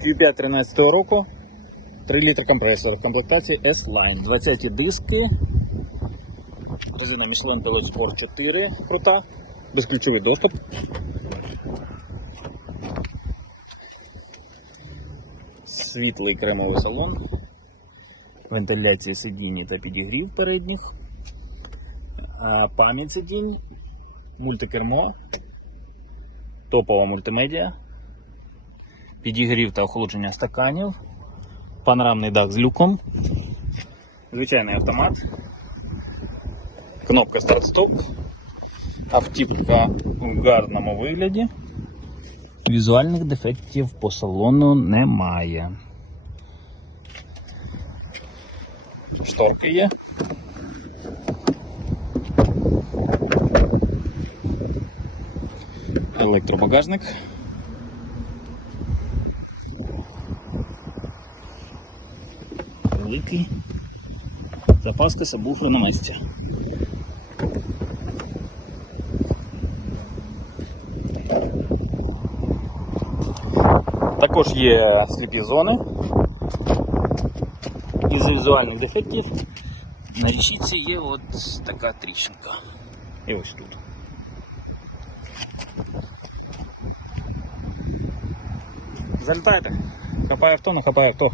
Q5 13 року. 3 літри компресор комплектації S-Line. 20 диски. Резина Michelin Pilot Sport 4 крута. Безключовий доступ. Світлий кремовий салон. Вентиляція сидінь та підігрів передніх. Пам'ять сидінь. Мультикермо. Топова мультимедіа. Підігрів та охолодження стаканів. Панорамний дах з люком. Звичайний автомат. Кнопка старт-стоп. Автівка в гарному вигляді. Візуальних дефектів по салону немає. Шторки є. Електробагажник. Великий. Запаска сабвуфер на місці. Також є сліпі зони. Із візуальних дефектів на річці є от така тріщинка. І ось тут. Залітайте. Хапає авто, не хапає авто.